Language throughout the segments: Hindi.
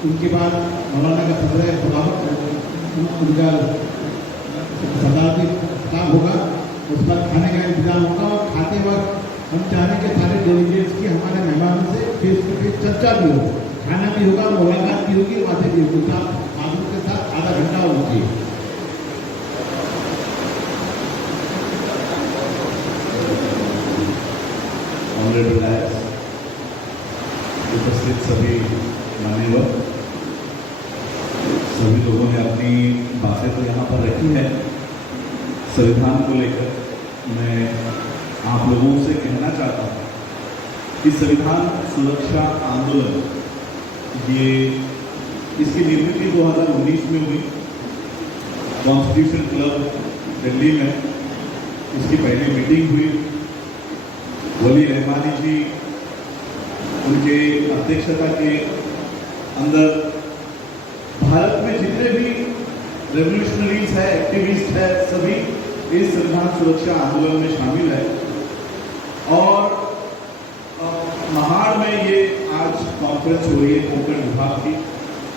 उनके बाद मौलाना का सदर उनका सदारती काम होगा, उस पर खाने का इंतजाम होगा और खाते वक्त हम चाहें कि सारे डेलीगेट्स की हमारे मेहमानों से फेस टू फेस चर्चा भी हो, खाना भी होगा, मुलाकात भी होगी, बातें भी होगी। आदमी के साथ आधा घंटा होना चाहिए। उपस्थित सभी मान्यवर, सभी लोगों ने अपनी बातें तो यहाँ पर रखी है। संविधान को लेकर मैं आप लोगों से कहना चाहता हूँ कि संविधान सुरक्षा आंदोलन ये इसकी निर्मित 2019 में हुई। कॉन्स्टिट्यूशन क्लब दिल्ली में इसकी पहली मीटिंग हुई। वली रहमानी जी उनके अध्यक्षता के अंदर भारत में जितने भी रेवोल्यूशनरीज है, एक्टिविस्ट है, सभी इस संविधान सुरक्षा आंदोलन में शामिल है। और महाड़ में ये आज कॉन्फ्रेंस हो रही है कोंकण विभाग की।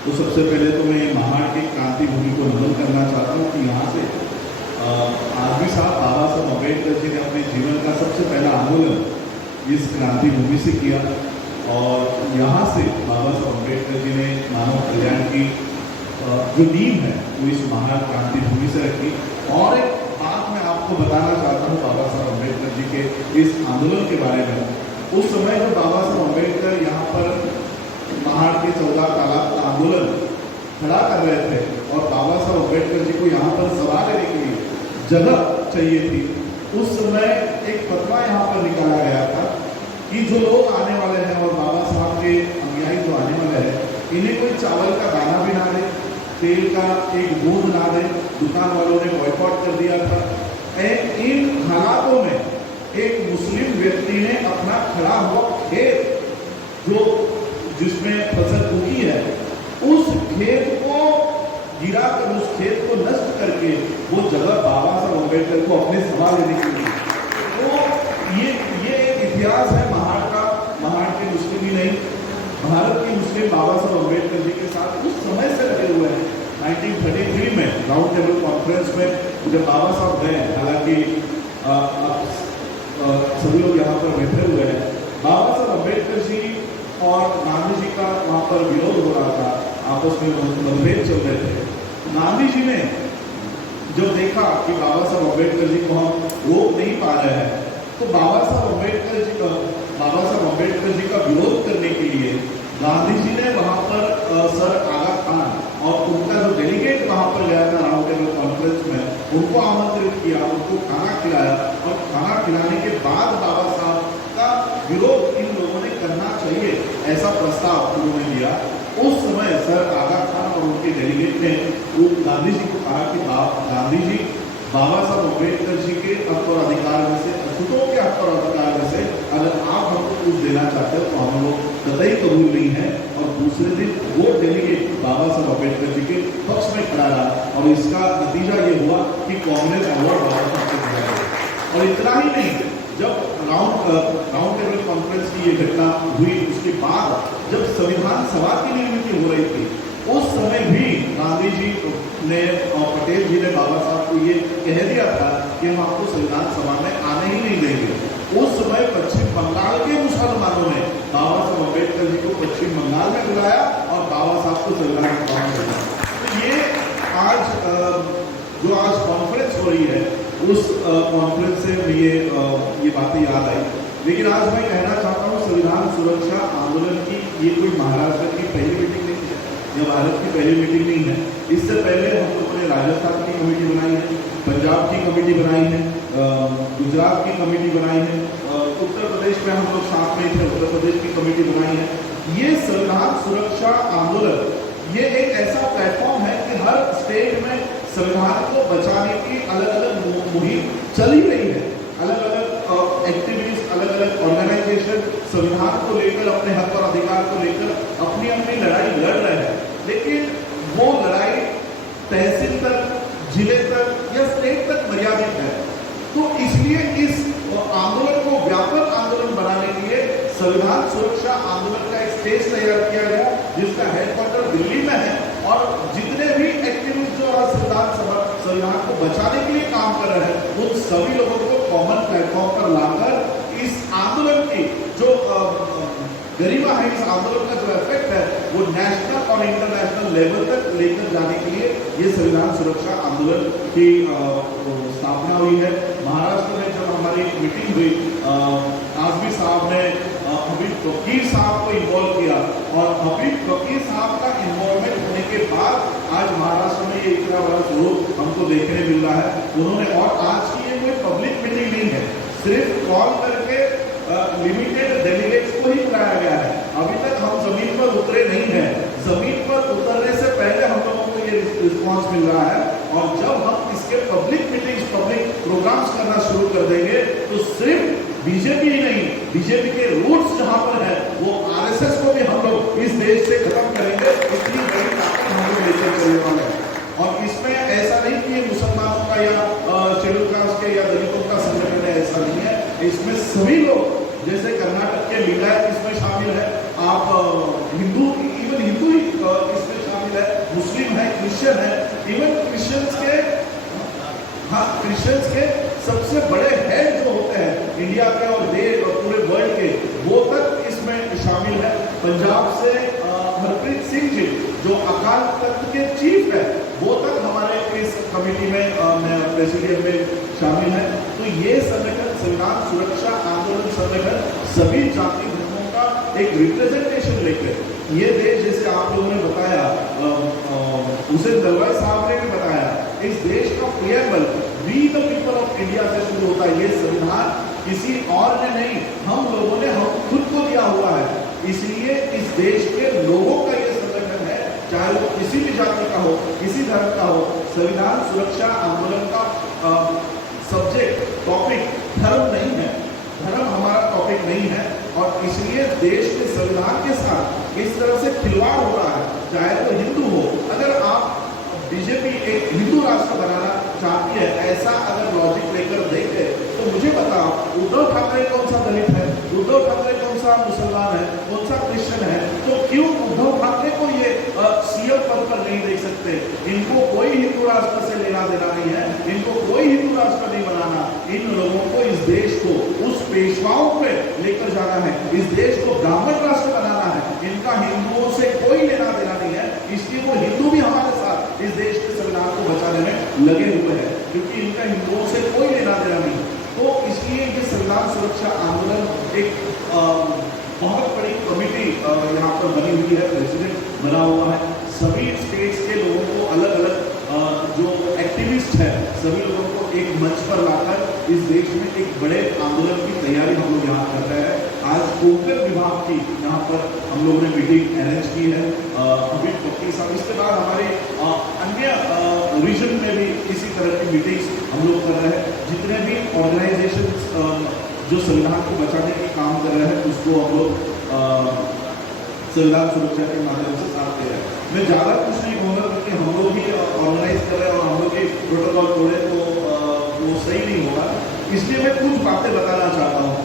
तो सबसे पहले तो मैं महाड़ के क्रांति भूमि को नमन करना चाहता हूँ कि यहाँ से आदमी साहब बाबा साहब अम्बेडकर जी ने अपने जीवन का सबसे पहला आंदोलन इस क्रांति भूमि से किया और यहाँ से बाबा साहब अम्बेडकर जी ने मानव कल्याण की जो नींव है वो इस महान क्रांति भूमि से रखी। और एक बात मैं आपको बताना चाहता हूँ बाबा साहब अम्बेडकर जी के इस आंदोलन के बारे में। उस समय जब बाबा साहब अम्बेडकर यहाँ पर महाड़ के 14 तालाब का आंदोलन खड़ा कर रहे थे और बाबा साहब अम्बेडकर जी को यहाँ पर सभा लेने के लिए जगह चाहिए थी, उस समय एक फतवा यहाँ पर निकाला गया था कि जो लोग आने वाले हैं और बाबा साहब के अनुयायी जो आने वाले हैं, इन्हें कोई चावल का दाना भी ना दे, तेल का एक बूंद ना दे। दुकान वालों ने बॉयकॉट कर दिया था। इन हालातों में एक मुस्लिम व्यक्ति ने अपना खड़ा हुआ खेत जो जिसमें फसल उगी है, उस खेत को गिरा कर, उस खेत को नष्ट करके वो जगह बाबा साहब अम्बेडकर को अपने सभा देने के लिए। तो ये एक इतिहास है महाड़ का। महाड़ के मुस्लिम ही नहीं, भारत की मुस्लिम बाबा साहब अम्बेडकर जी के साथ उस समय से लगे हुए हैं। 1933 में राउंड टेबल कॉन्फ्रेंस में जब बाबा साहब गए, हालांकि सभी लोग यहाँ पर बैठे हुए हैं, बाबा साहब अम्बेडकर जी और गांधी जी का वहाँ पर विरोध हो रहा था, आपस में मतभेद चल रहे थे। गांधी जी ने जब देखा कि बाबा साहब अम्बेडकर जी को हम रोक नहीं पा रहे हैं, तो बाबा साहब अम्बेडकर जी का विरोध करने के लिए गांधी जी ने वहां पर सर आगा खान और उनका जो डेलीगेट वहां पर गया था राउंड टेबल कॉन्फ्रेंस में, उनको आमंत्रित किया, उनको खाना खिलाया और खाना खिलाने के बाद बाबा साहब का विरोध इन लोगों ने करना चाहिए ऐसा प्रस्ताव उन्होंने दिया। उस समय सर आगा खान और उनके डेलीगेट ने गांधी जी को कहा कि गांधी जी, बाबा साहब अम्बेडकर जी के हक और अधिकार में से, अछूतों के हक और अधिकार में से अगर आप हमको कुछ देना चाहते हो तो हम लोग कतई कबूल नहीं है। और दूसरे दिन वो डेलीगेट बाबा साहब अम्बेडकर जी के पक्ष में खड़ा रहा और इसका नतीजा ये हुआ कि कांग्रेस अवार्ड बाबा साहब को दिया गया। और इतना ही नहीं, जब राउंड टेबल कॉन्फ्रेंस की ये घटना हुई, उसके बाद जब संविधान सभा की निर्मित हो रही थी, उस समय भी गांधी जी ने और पटेल जी ने बाबा साहब को ये कह दिया था कि हम आपको संविधान सभा में आने ही नहीं देंगे। उस समय पश्चिम बंगाल के मुसलमानों ने बाबा साहब अम्बेडकर जी को पश्चिम बंगाल में बुलाया और बाबा साहब को संविधान सभा में बुलाया। तो ये आज कॉन्फ्रेंस हो रही है, उस कॉन्फ्रेंस से ये बातें याद आई। लेकिन आज मैं कहना चाहता हूँ संविधान सुरक्षा आंदोलन की ये कोई महाराष्ट्र की पहली मीटिंग नहीं है, यह भारत की पहली मीटिंग नहीं है। इससे पहले हम लोगों ने राजस्थान की कमेटी बनाई है, पंजाब की कमेटी बनाई है, गुजरात की कमेटी बनाई है, उत्तर प्रदेश में हम लोग साथ में थे, उत्तर प्रदेश की कमेटी बनाई है। ये संविधान सुरक्षा आंदोलन ये एक ऐसा प्लेटफॉर्म है कि हर स्टेट में संविधान को बचाने की अलग अलग मुहिम चल ही रही है। अलग अलग एक्टिविटीज, अलग अलग ऑर्गेनाइजेशन संविधान को लेकर, अपने हक और अधिकार को लेकर अपनी अपनी लड़ाई लड़ रहे हैं। लेकिन वो लड़ाई तहसील तक, जिले तक या स्टेट तक मर्यादित है। तो इसलिए इस आंदोलन को व्यापक आंदोलन बनाने के लिए संविधान सुरक्षा आंदोलन का एक स्टेज तैयार किया गया। जिसका हेडक्वार्टर दिल्ली में है, और जितने भी एक्टिविस्ट जो आज संविधान को बचाने के लिए काम कर रहे हैं, उन सभी लोगों को कॉमन प्लेटफॉर्म पर लाकर इस आंदोलन की जो गरिमा है, इस आंदोलन का जो इफेक्ट है, वो नेशनल और इंटरनेशनल लेवल तक लेकर जाने के लिए ये संविधान सुरक्षा आंदोलन की स्थापना हुई है। महाराष्ट्र में जब हमारी मीटिंग हुई, आजमी साहब ने हबीब फकीर साहब को इन्वॉल्व किया, और हबीब फकीर साहब का इन्वॉल्वमेंट होने के बाद आज महाराष्ट्र में ये इतना बड़ा स्वरूप हमको देखने मिल रहा है। उन्होंने, और आज की ये कोई पब्लिक मीटिंग नहीं है, सिर्फ कॉल करके लिमिटेड डेलीगेट्स को ही बुलाया गया है। अभी तक हम जमीन पर उतरे नहीं हैं। जमीन पर उतरने से पहले हम लोगों को ये रिस्पॉन्स मिल रहा है, और जब हम इसके पब्लिक मीटिंग्स, पब्लिक प्रोग्राम्स करना शुरू कर देंगे, तो सिर्फ बीजेपी ही नहीं, बीजेपी के रूट्स जहां पर है, वो आरएसएस को भी हम लोग इस देश से खत्म करेंगे। इतनी बड़ी ताकत हम लोग लेकर चलने वाले हैं। और इसमें ऐसा नहीं कि ये मुसलमानों का या शेड्यूल कास्ट के या दलितों का संगठन है, ऐसा नहीं है। इसमें सभी लोग, जैसे कर्नाटक के लिंगायत इसमें शामिल है, आप हिंदू, इवन हिंदू ही इसमें शामिल है, मुस्लिम है, क्रिश्चियन है, इवन क्रिश्चियंस के, हाँ, क्रिश्चियंस के सबसे बड़े हेड जो होते हैं इंडिया के और देश और पूरे वर्ल्ड के, वो तक इसमें शामिल है। पंजाब से हरप्रीत सिंह जी जो अकाल तख्त के चीफ है, वो तक हमारे इस कमेटी में प्रेसिडेंट में शामिल है। तो ये संगठन, संविधान सुरक्षा आंदोलन संगठन, सभी जाति धर्मों का एक रिप्रेजेंटेशन लेकर ये देश, जैसे आप लोगों ने बताया, उसे दलवाई साहब ने भी बताया, इस देश का preamble we the people of India से शुरू होता है। ये संविधान किसी और ने नहीं, हम लोगों ने, हम खुद को दिया हुआ है। इसलिए इस देश के लोगों का ये संगठन है, चाहे वो किसी भी जाति का हो, किसी धर्म का हो। संविधान सुरक्षा आंदोलन का सब्जेक्ट, टॉपिक धर्म नहीं है, धर्म हमारा टॉपिक नहीं है, और इसलिए देश के संविधान के साथ इस तरह से खिलवाड़ हो रहा है, चाहे वो हिंदू हो। अगर आप बीजेपी एक हिंदू राष्ट्र बनाना चाहती है, ऐसा अगर लॉजिक लेकर देखे, तो मुझे बताओ, उद्धव ठाकरे कौन सा दलित है, उद्धव ठाकरे कौन सा मुसलमान है, कौन सा क्रिश्चियन है? तो क्यों उद्धव ठाकरे को ये सीएम पद पर नहीं देख सकते? इनको कोई हिंदू राष्ट्र से लेना देना नहीं है, इनको कोई हिंदू राष्ट्र नहीं बनाना। इन लोगों को, इस देश को उस पेशवाओं पे लेकर जाना है, इस देश को ब्राह्मण राष्ट्र बनाना है। इनका हिंदुओं से कोई लेना देना नहीं है, इसलिए वो हिंदू भी हमारे साथ इस देश के संविधान को बचाने में लगे हुए हैं, क्योंकि इनका हिंदुओं से कोई लेना देना नहीं। तो इसलिए ये संविधान सुरक्षा आंदोलन एक बहुत बड़ी कमेटी यहाँ पर बनी हुई है, प्रेसिडेंट बना हुआ है। सभी स्टेट्स के लोगों को, अलग अलग जो एक्टिविस्ट है, सभी लोगों को एक मंच पर लाकर इस देश में एक बड़े आंदोलन की तैयारी हम लोग यहाँ कर रहे हैं। आज कोकर विभाग की यहाँ पर हम लोगों ने मीटिंग अरेंज की है, हबीब फकीर साहब। इसके बाद हमारे अन्य रीजन में भी इसी तरह की मीटिंग्स हम लोग कर रहे हैं। जितने भी ऑर्गेनाइजेशन जो संविधान को बचाने के काम कर रहे हैं, उसको हम लोग संविधान सुरक्षा के माध्यम से साथ दे रहे हैं। मैं ज़्यादा कुछ नहीं कहूँगा, क्योंकि हम लोग ही ऑर्गेनाइज कर रहे हैं और हम लोग ही प्रोटोकॉल तोड़े तो वो सही नहीं होगा। इसलिए मैं कुछ बातें बताना चाहता हूँ।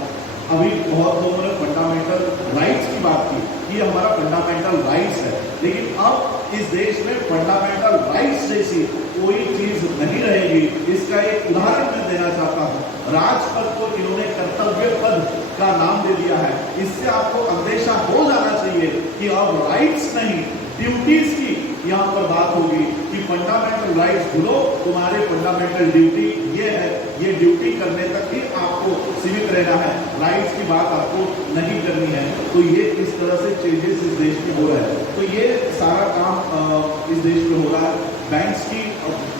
अभी बहुत लोगों ने फंडामेंटल राइट्स की बात की, ये हमारा फंडामेंटल राइट्स है, लेकिन अब इस देश में फंडामेंटल राइट्स जैसी कोई चीज नहीं रहेगी। इसका एक उदाहरण मैं देना चाहता हूँ। राजपथ को इन्होंने कर्तव्य पद का नाम दे दिया है। इससे आपको अंदेशा हो जाना चाहिए कि अब राइट्स नहीं, ड्यूटीज की यहाँ पर बात होगी कि फंडामेंटल राइट्स भूलो, तुम्हारे फंडामेंटल ड्यूटी ये है, ये ड्यूटी करने तक ही आपको सीमित रहना है, राइट्स की बात आपको नहीं करनी है। तो ये इस तरह से चेंजेस इस देश में हो रहा है। तो ये सारा काम इस देश में हो रहा है। बैंक्स की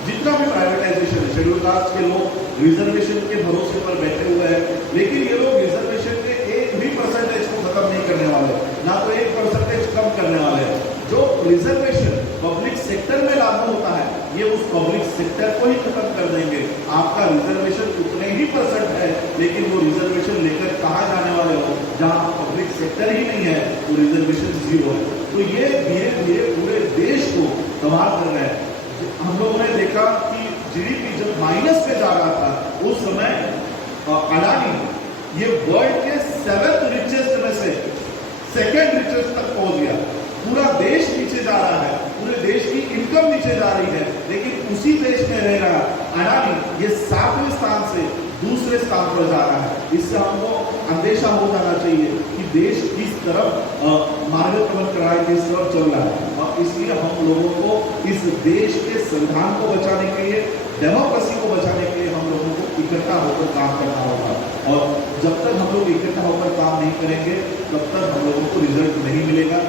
जितना भी प्राइवेटाइजेशन है, शेड्यूल कास्ट के लोग रिजर्वेशन के भरोसे पर बैठे हुए हैं, लेकिन ये लोग रिजर्वेशन के 1% को खत्म नहीं करने वाले, ना तो 1% कम करने वाले हैं। जो रिजर्वेशन पब्लिक सेक्टर में लागू होता है, ये उस पब्लिक सेक्टर को ही खत्म कर देंगे। आपका रिजर्वेशन उतने ही % है, लेकिन वो रिजर्वेशन लेकर कहाँ जाने वाले हो? जहाँ पब्लिक सेक्टर ही नहीं है, वो रिजर्वेशन 0 है। तो ये धीरे धीरे पूरे देश को तबाह कर रहे हैं। हम लोगों ने देखा कि जीडीपी जब माइनस पे जा रहा था, उस समय अडानी ये वर्ल्ड के 7th रिचेस्ट में से 2nd रिचेस्ट तक पहुंच गया। पूरा जा रहा है, पूरे देश की इनकम नीचे जा रही है, लेकिन उसी देश में रह रहा अडानी ये 7वें स्थान से दूसरे स्थान पर जा रहा है। इससे हमको अंदेशा हो जाना चाहिए कि देश किस तरफ मार्गक्रमण कर रहा है, किस तरफ चल रहा है। और इसलिए हम लोगों को इस देश के संविधान को बचाने के लिए, डेमोक्रेसी को बचाने के लिए हम लोगों को इकट्ठा होकर काम करना होगा। और जब तक हम लोग इकट्ठा होकर काम नहीं करेंगे तब तक हम लोगों को रिजल्ट नहीं मिलेगा।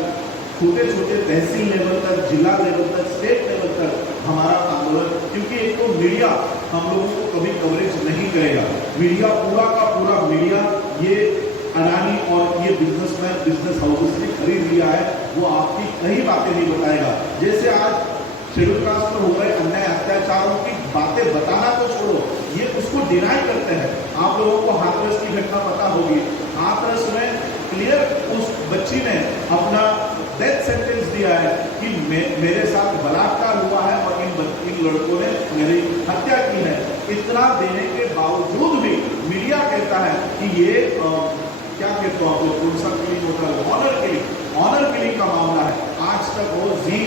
छोटे छोटे तहसील लेवल तक, जिला लेवल तक, स्टेट लेवल तक हमारा आंदोलन, क्योंकि एक तो मीडिया हम लोगों को कभी कवरेज नहीं करेगा। मीडिया पूरा का पूरा मीडिया ये अडानी और ये बिजनेसमैन, बिजनेस हाउसेस ने खरीद लिया है, वो आपकी कई बातें नहीं बताएगा। जैसे आज शेड्यूल कास्ट पर हो गए अन्याय अत्याचारों की बातें बताना तो छोड़ो, ये उसको डिनाई करते हैं। आप लोगों को हाथरस की घटना पता होगी। हाथरस में क्लियर उस बच्ची ने अपना डेथ सेंटेंस दिया है कि मेरे साथ बलात्कार हुआ है और इन लड़कों ने मेरी हत्या की है। इतना देने के बावजूद भी मीडिया कहता है कि ये क्या कहते हो आप लोग, कौन सा किलिंग होता है, ऑनर किलिंग का मामला है। आज तक हो, जी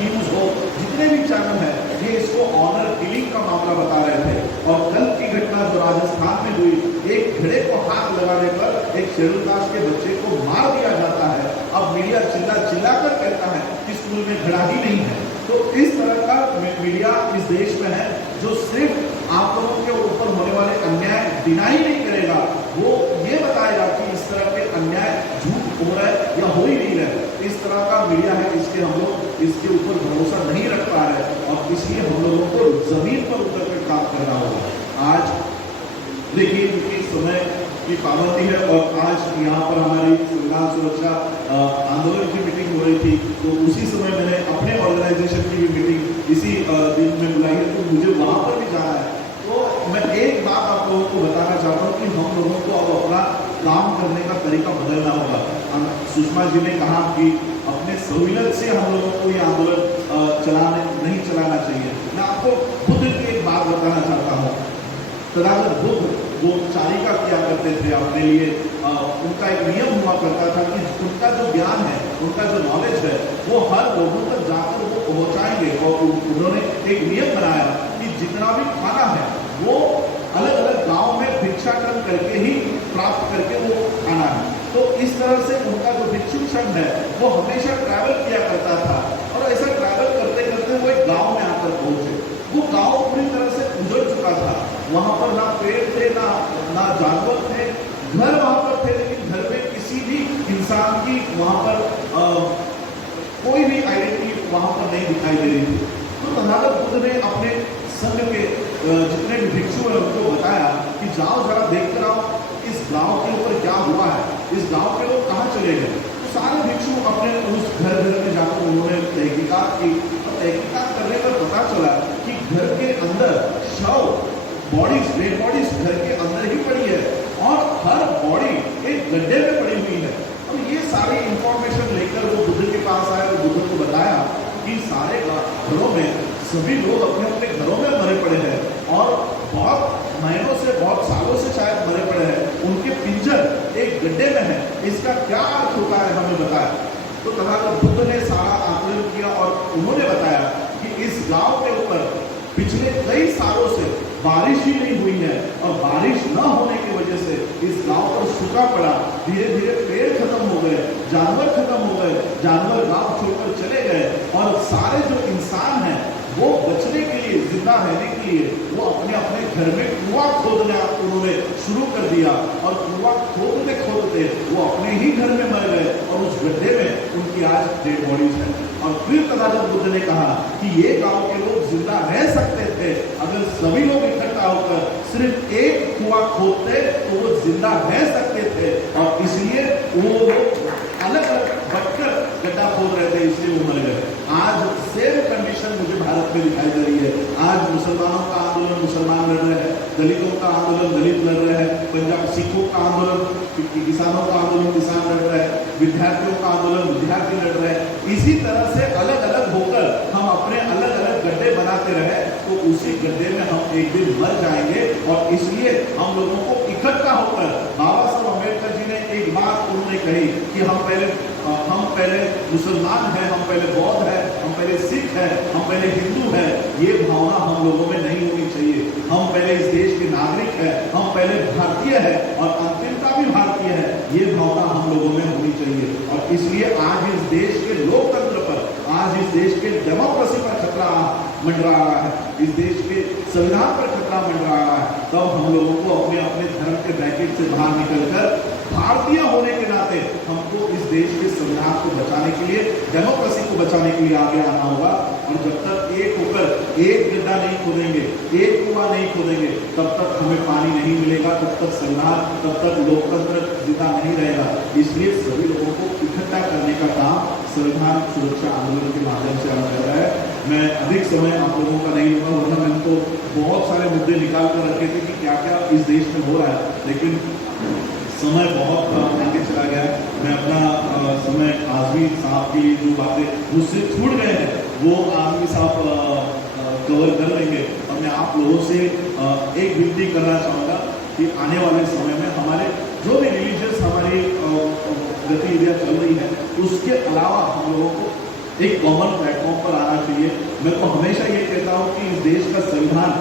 न्यूज हो, जितने भी चैनल है, ये इसको ऑनर किलिंग का मामला बता रहे थे। और कल की घटना जो राजस्थान में हुई, एक घड़े को हाथ लगाने पर एक शेड्यूल कास्ट के बच्चे को मार दिया जाता है। अब मीडिया चिल्ला कर कहता है कि स्कूल में घड़ा ही नहीं है। तो इस तरह का मीडिया इस देश में है जो सिर्फ आप लोगों के ऊपर होने वाले अन्याय डिनाई नहीं करेगा, वो ये बताएगा कि इस तरह के अन्याय झूठ हो रहा है या हो ही नहीं रहा। इस तरह का मीडिया है, इसके हम लोग इसके ऊपर भरोसा नहीं रख पा रहे और इसलिए हम लोगों को जमीन पर उतर कर काम करना होगा। आज देखिए क्योंकि समय की पाबंदी है और आज यहाँ पर हमारी संविधान सुरक्षा आंदोलन की मीटिंग हो रही थी, तो उसी समय मैंने अपने ऑर्गेनाइजेशन की भी मीटिंग इसी दिन में बुलाई है, तो मुझे वहाँ पर भी जाना है। तो मैं एक बात आप लोगों को बताना चाहता हूँ कि हम लोगों को अब अपना काम करने का तरीका बदलना होगा। सुषमा जी ने कहा कि अपने सहूलियत से हम लोगों को ये आंदोलन नहीं चलाना चाहिए। मैं आपको बुद्ध की एक बात बताना चाहता हूँ। तथागत बुद्ध वो चारिका किया करते थे अपने लिए, उनका एक नियम हुआ करता था कि उनका जो ज्ञान है, उनका जो नॉलेज है, वो हर लोगों तक जाकर वो पहुंचाएंगे। और उन्होंने एक नियम बनाया कि जितना भी खाना है वो अलग अलग गांव में भिक्षाटन करके ही प्राप्त करके वो खाना है। तो इस तरह से उनका जो भिक्षुषण है वो हमेशा ट्रैवल किया करता था और ऐसा ट्रैवल करते करते वो एक गाँव में आकर पहुंचे। वो गाँव पूरी तरह से उजड़ चुका था, वहां पर ना पेड़ थे, ना जानवर थे, घर वहां पर थे, लेकिन घर में किसी भी इंसान की वहां पर कोई भी आइडेंटिटी वहां पर नहीं दिखाई दे रही थी। तो तथागत बुद्ध ने अपने संघ के जितने भी भिक्षु हैं उनको बताया कि जाओ जरा देख कर आओ इस गांव के ऊपर क्या हुआ है, इस गांव के लोग कहाँ चले गए। तो सारे भिक्षु अपने उस घर में जाकर उन्होंने तहकीकात की और तहकीकात करने पर पता चला कि घर के अंदर शव बॉडीज, डेड बॉडीज घर के अंदर ही पड़ी है और हर बॉडी एक गड्ढे में पड़ी हुई है। और ये सारी इंफॉर्मेशन लेकर वो बुद्ध के पास आए और बुद्ध को बताया कि सारे घरों में सभी लोग अपने अपने घरों में मरे पड़े हैं और बहुत महीनों से, बहुत सालों से शायद मरे पड़े हैं, उनके पिंजर एक गड्ढे में है। इसका क्या अर्थ होता है हमें बताया। तो तथागत बुद्ध ने सारा आकलन किया और उन्होंने बताया कि इस गांव के ऊपर पिछले कई सालों से बारिश ही नहीं हुई है और बारिश न होने की वजह से इस गांव पर सूखा पड़ा, धीरे धीरे पेड़ खत्म हो गए, जानवर खत्म हो गए, जानवर गांव छोड़कर चले गए और सारे जो इंसान हैं वो बचने के लिए, जिंदा रहने के लिए वो अपने अपने घर में कुआं खोदना उन्होंने शुरू कर दिया और कुआं खोदते खोदते वो अपने ही घर में मर गए और उस गड्ढे में उनकी आज डेड बॉडीज है। और फिर तथागत बुद्ध ने कहा कि ये गांव के लोग जिंदा रह सकते थे अगर सभी लोग इकट्ठा होकर सिर्फ एक कुआं खोदते तो वो जिंदा रह सकते थे और इसलिए वो अलग अलग बटकर गड्ढा खोद रहे थे, इसलिए वो मर गए। आज सेम कंडीशन मुझे भारत में दिखाई दे रही है। आज मुसलमानों का आंदोलन मुसलमान लड़ रहे हैं, दलितों का आंदोलन दलित लड़ रहे हैं, पंजाब सिखों का आंदोलन, किसानों का आंदोलन किसान लड़ रहे हैं, विद्यार्थियों का आंदोलन विद्यार्थी लड़ रहे हैं। इसी तरह से अलग अलग होकर हम अपने अलग अलग गड्ढे बनाते रहे तो उसी गड्ढे में हम एक दिन मर जाएंगे। और इसलिए हम लोगों को इकट्ठा होकर, बाबा साहब अम्बेडकर जी ने एक बात उन्होंने कही कि हम पहले मुसलमान हैं, हम पहले बौद्ध हैं, हम पहले सिख हैं, हम पहले हिंदू हैं, ये भावना हम लोगों में नहीं होनी चाहिए। हम पहले इस देश के नागरिक हैं, हम पहले भारतीय हैं और अंतिमता भी भारतीय है, ये भावना हम लोगों में होनी चाहिए। और इसलिए आज इस देश के लोकतंत्र पर, आज इस देश के डेमोक्रेसी पर खतरा मंडरा रहा है, इस देश के संविधान पर खतरा मंडरा रहा है, तब हम लोगों को अपने अपने धर्म के ब्रैकेट से बाहर निकलकर भारतीय होने के नाते हमको इस देश के संविधान को बचाने के लिए, डेमोक्रेसी को बचाने के लिए आगे आना होगा। और जब तक एक होकर एक गड्ढा नहीं खोदेंगे, एक कुआं नहीं खोदेंगे, तब तक हमें पानी नहीं मिलेगा, तब तक संविधान, तब तक लोकतंत्र जिंदा नहीं रहेगा। इसलिए सभी लोगों को इकट्ठा करने का काम संविधान सुरक्षा आंदोलन के माध्यम से हम कर रहे हैं। मैं अधिक समय आप लोगों का नहीं लूंगा, वरना मैंने तो बहुत सारे मुद्दे निकाल कर रखे थे कि क्या क्या इस देश में हो रहा है, लेकिन समय बहुत आगे चला गया है। मैं अपना समय आज़मी साहब की जो बातें मुझसे छूट गए हैं वो आज़मी साहब कवर कर लेंगे। और मैं आप लोगों से एक विनती करना चाहूँगा कि आने वाले समय में हमारे जो भी रिलीजियस हमारी गतिविधियाँ चल रही हैं, उसके अलावा हम लोगों को एक कॉमन प्लेटफॉर्म पर आना चाहिए। मैं तो हमेशा ये कहता हूँ कि इस देश का संविधान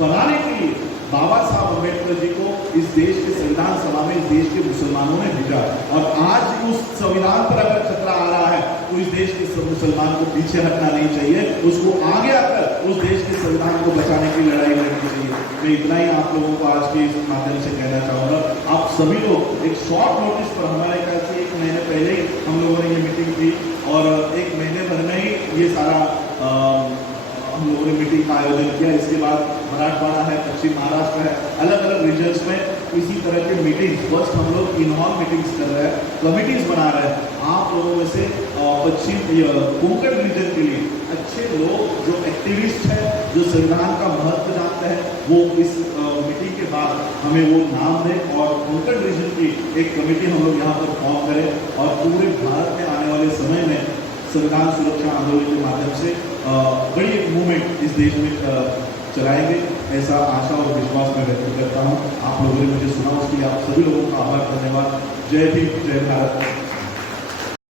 बनाने के लिए बाबा साहब अम्बेडकर जी को इस देश के संविधान सभा में इस देश के मुसलमानों ने भेजा, और आज उस संविधान पर अगर खतरा आ रहा है तो इस देश के मुसलमान को पीछे हटना नहीं चाहिए, उसको आगे आकर उस देश के संविधान को बचाने की लड़ाई लड़नी चाहिए। मैं इतना ही आप लोगों को आज के इस माध्यम से कहना चाहूँगा। आप सभी लोग एक शॉर्ट नोटिस पर, हमारे ख्याल से 1 महीने पहले ही हम लोगों ने ये मीटिंग की और 1 महीने भर में ही ये सारा हम लोगों ने मीटिंग का आयोजन किया। इसके बाद मराठवाड़ा है, पश्चिम महाराष्ट्र है, अलग अलग रीजन्स में इसी तरह के मीटिंग्स, फर्स्ट हम लोग इन-हॉल मीटिंग्स कर रहे हैं, कमिटीज बना रहे हैं। आप लोगों में से पश्चिम कोंकण रीजन के लिए अच्छे लोग जो एक्टिविस्ट हैं, जो संविधान का महत्व जानते हैं, वो इस मीटिंग के बाद हमें वो नाम दें और कोंकण रीजन की एक कमेटी हम लोग यहाँ पर फॉर्म करें और पूरे भारत में आने वाले समय में संविधान सुरक्षा आंदोलन के माध्यम से बड़ी एक मूवमेंट इस देश में चलाएंगे, ऐसा आशा और विश्वास मैं व्यक्त करता हूँ। आप लोगों ने मुझे सुना, उसके लिए आप सभी लोगों का आभार, धन्यवाद। जय भीम, जय भारत।